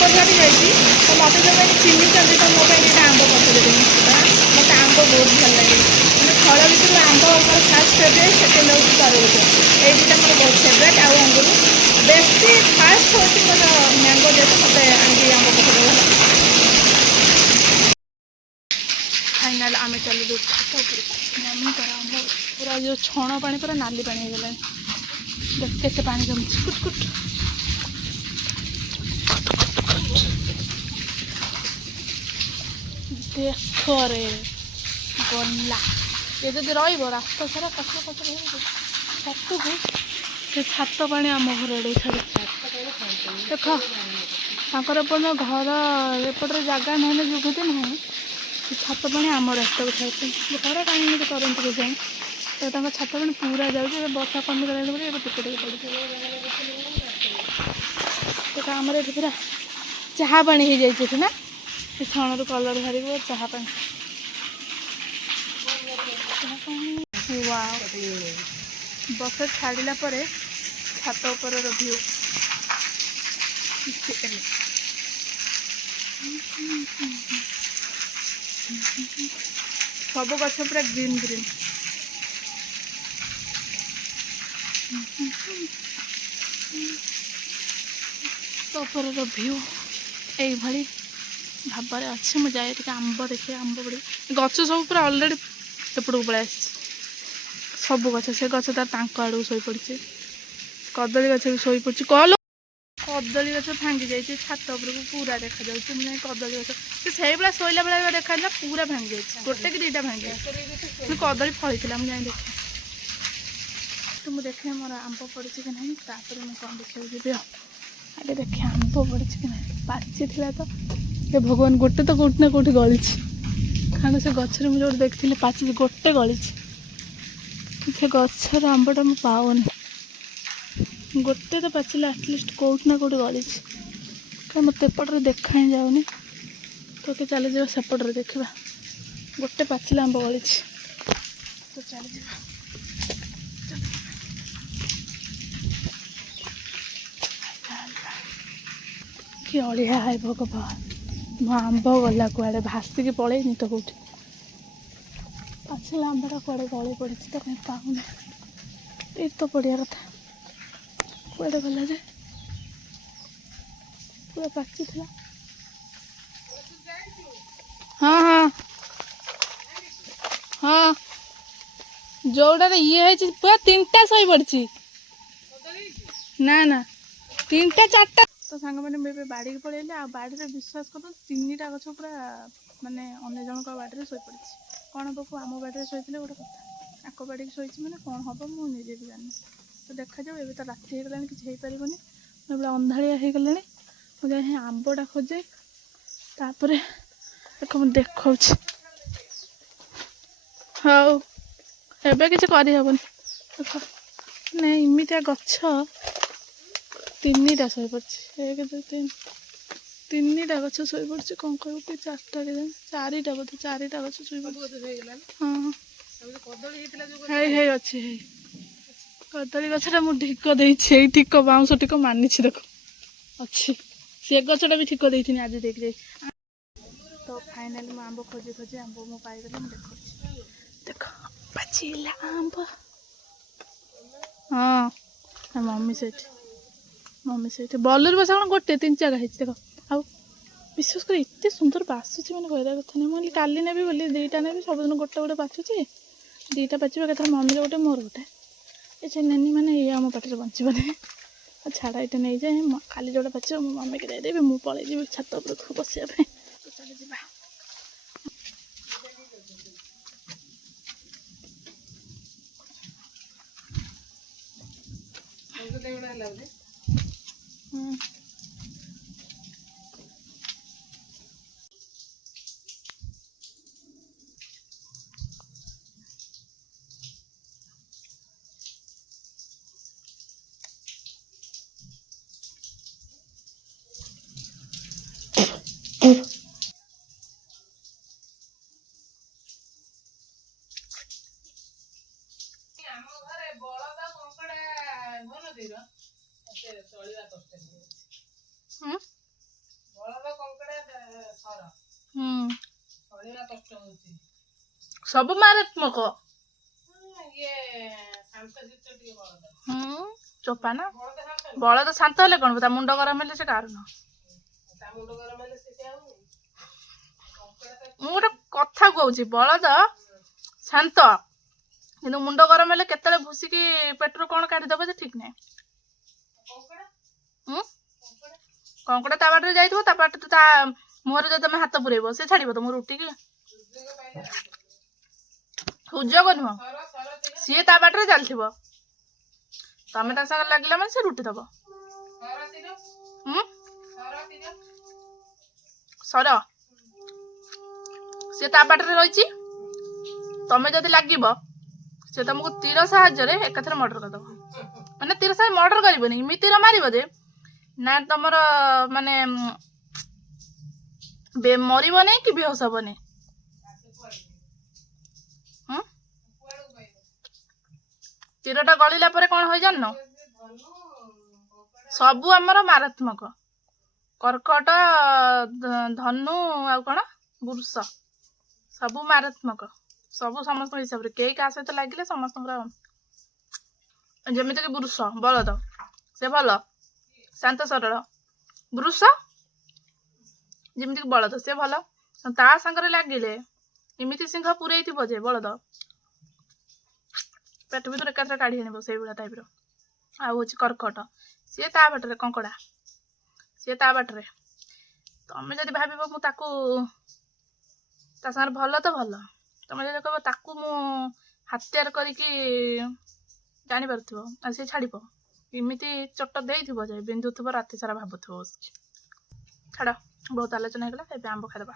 आंब झड़ी जाइए तो मत जो चिन्ह तो मो आंब पकड़े मत आंब बहुत भल लगे मैंने फल भितर आंब मोर फास्ट फेवरेट सेकेंड हूँ तरबुज ये दुटा मोर बहुत फेवरेट आउ अंगूर बेसी फास्ट हूँ मोर मैंगो जेहतु मत आंब पकड़े भल फाइनाल आम चलू मम्मी कर आंब पूरा जो छण पानी पूरा नाली पानी हो गला केते पानी जमुच कुट देख रे गला ये जब रास्ता सारा कचरा छतु को से छात पानी आम घर आड़े छाड़ देख ताकर घर एपटे जगह ना जुगुती ना छात पानी आम रास्ता को छाड़ते घर कहीं करते जाए तो छात पानी पूरा जाऊँगी वर्षा कमी गला टिके पड़े आम पूरा चाहा पानी हो जाए ना छण रू कलर बाहर चाहा पानी बस छाड़ा पर छात उपर व्यू सब गछ पूरा ग्रीन ग्रीन उपर व्यू यही भाव अच्छे मुझे जाए आंब देखे आंब बड़ी गच सब पूरा अलरेडी एपटू पलि सब गच से गच तार आड़ शोई पड़ी कदली गच भी शोई पड़ी कल कदली गच भांगी जाए छात उपरक पूरा देखा जाऊँगी मुझे कदली गच से भाई शोला बेला देखा पूरा भांगी जाए गोटे कि दुटा भांगी कदली फली मुझे जाए देखे तो मुझे देखे मोर आंब पड़ी कि ना तापर मुझे कौन देखा जी आगे देखे आंब पड़ी कि ना पाची तो ये भगवान गोटे तो कौट ना कौटी गली कारण से गचर मुझे गोटे देखी पाची गोटे गली से गचर आंबटा मुझे पाऊनी गोटे तो पाचिले आटलिस्ट कौट ना कौटी गली क्या मत एपटे देखा ही जाऊनी तो चल जा सेपटे देखा गोटे पाचिले आंब गली तो चल जा कि अड़िया है भगवान मो आंब गला कड़े भासिकी पलैनी तो कौटी पाचिला आंबटा कड़े गली पड़ी तो कहीं पाऊनी ये तो पड़िया कथा कड़े गला जे पूरा पाची था हाँ हाँ हाँ जोड़ा ये है पूरा 3टा शई पड़ी ना ना 3टा 4टा तो सांग मैंने बाड़ी पलैले आ बाड़ी विश्वास कर 3टा गछ पूरा माने अन्य जन बाड़ी शोई पड़ी कौन बापू आम बाड़ी शोई गोटे कथा आक बाड़ी शोई मैंने कौन हम मुझे भी जानी तो देखा जाऊ ए तो राति हो गला किसी हो पार अंधाड़िया हो गला मुझे आंबटा खोजे तापर देख मुझे देखा हाँ एबे किसी करहबन देख नहीं इमितिया गछ 3टा शोई पड़ी 1 2 3 3टा गछ शोई पड़ी कौन कह 4टा के 4टा बोधे 4टा गछ शोई पड़ी हाँ है अच्छे है कदली गछटा मुझे ठिक देती ठिक बाउंश टिक मानी देख अच्छी से गछटा भी ठिक देती आज देख जाए तो फाइनाली मैं आंब खोजी खोजी आंब मु पाईगली देखा देख पाचिला आंब हाँ मम्मी से बलर बस गोटे 3 जगह है देख आ विश्वास कर एत सुंदर बासुची मैंने कहवा कथा नहीं मुझे काली नेबी बोली 2टा नेबी सब दिन गोटे गोटे बाछुची 2टा बाचिबा कथा मम्मी गोटे मोर गोटे ये नेनी मैंने ये आम पाटे बचबनी छाड़ा ये नहीं जाए खाली जोड़ा बाच मो मम्मी की देदेवी मुझे पलि जी छात उपरक बसिया तो चल जा ସବୁ ମାରାତ୍ମକ। ଚୋପା ନା ବଳଦ ଶାନ୍ତ ହେଲେ କଣ ତା ମୁଣ୍ଡ ଗରମ ହେଲେ ସେ କାରଣ। ମୁଁ ଗୋଟେ କଥା କହୁଛି, ବଳଦ ଶାନ୍ତ କିନ୍ତୁ ମୁଣ୍ଡ ଗରମ ହେଲେ କେତେବେଳେ ଭୁସିକି ପେଟରୁ କଣ କାଢିଦବ ଯେ ଠିକ ନାହିଁ। କଙ୍କଡା ତା ବାଟରେ ଯାଇଥିବ, ତା ବାଟରେ ତା ମୁହଁରେ ଯଦି ତମେ ହାତ ପୁରେଇବ ସେ ଛାଡିବ ତମ ରୁଟି କି? ସୁଯୋଗ ନୁହଁ, ସିଏ ତା ବାଟରେ ଚାଲିଥିବ, ତମେ ତା ସାଙ୍ଗରେ ଲାଗିଲା ମାନେ ସେ ରୁଟି ଦବ। ସର ସିଏ ତା ବାଟରେ ରହିଛି, ତମେ ଯଦି ଲାଗିବ ସେ ତମକୁ ତୀର ସାହାଯ୍ୟରେ ଏକାଥରେ ମର୍ଡର କରିଦବ। ମାନେ ତୀର ସାହାଯ୍ୟରେ ମର୍ଡର କରିବନି, ଏମିତି ତୀର ମାରିବ ଯେ ନା ତମର ମାନେ ମରିବନି କି ବେହୋସ ହବନି। ତୀରଟା ଗଳିଲା ପରେ କଣ ହୁଏ ଜାଣିନ? ସବୁ ଆମର ମାରାତ୍ମକ। କର୍କଟ, ଧନୁ ଆଉ କଣ ବୃଷ ସବୁ ମାରାତ୍ମକ। ସବୁ ସମସ୍ତଙ୍କ ହିସାବରେ, କେହି କାହା ସହିତ ଲାଗିଲେ ସମସ୍ତଙ୍କର। ଯେମିତିକି ବୃଷ ବଳଦ ସେ ଭଲ ଶାନ୍ତ ସରଳ, ବୃଷ ଯେମିତିକି ବଳଦ ସେ ଭଲ, ତା ସାଙ୍ଗରେ ଲାଗିଲେ ଏମିତି ସିଂହ ପୁରେଇଥିବ ଯେ ବଳଦ ପେଟ ଭିତରେ ଏକାଥରେ କାଢି ଆଣିବ, ସେଇଭଳିଆ ଟାଇପର। ଆଉ ହଉଛି କର୍କଟ, ସିଏ ତା ବାଟରେ, କଙ୍କଡା ସିଏ ତା ବାଟରେ। ତମେ ଯଦି ଭାବିବ ମୁଁ ତାକୁ ତା ସାଙ୍ଗରେ ଭଲ ତ ଭଲ, ତମେ ଯଦି କହିବ ତାକୁ ମୁଁ ହାତିଆର କରିକି ଜାଣିପାରୁଥିବ ଆଉ ସେ ଛାଡିବ। ଏମିତି ଚୋଟ ଦେଇଥିବ ଯେ ବିନ୍ଧୁଥିବ, ରାତି ସାରା ଭାବୁଥିବ ବସିକି। ଛାଡ, ବହୁତ ଆଲୋଚନା ହେଇଗଲା, ଏବେ ଆମ୍ବ ଖାଇଦବା।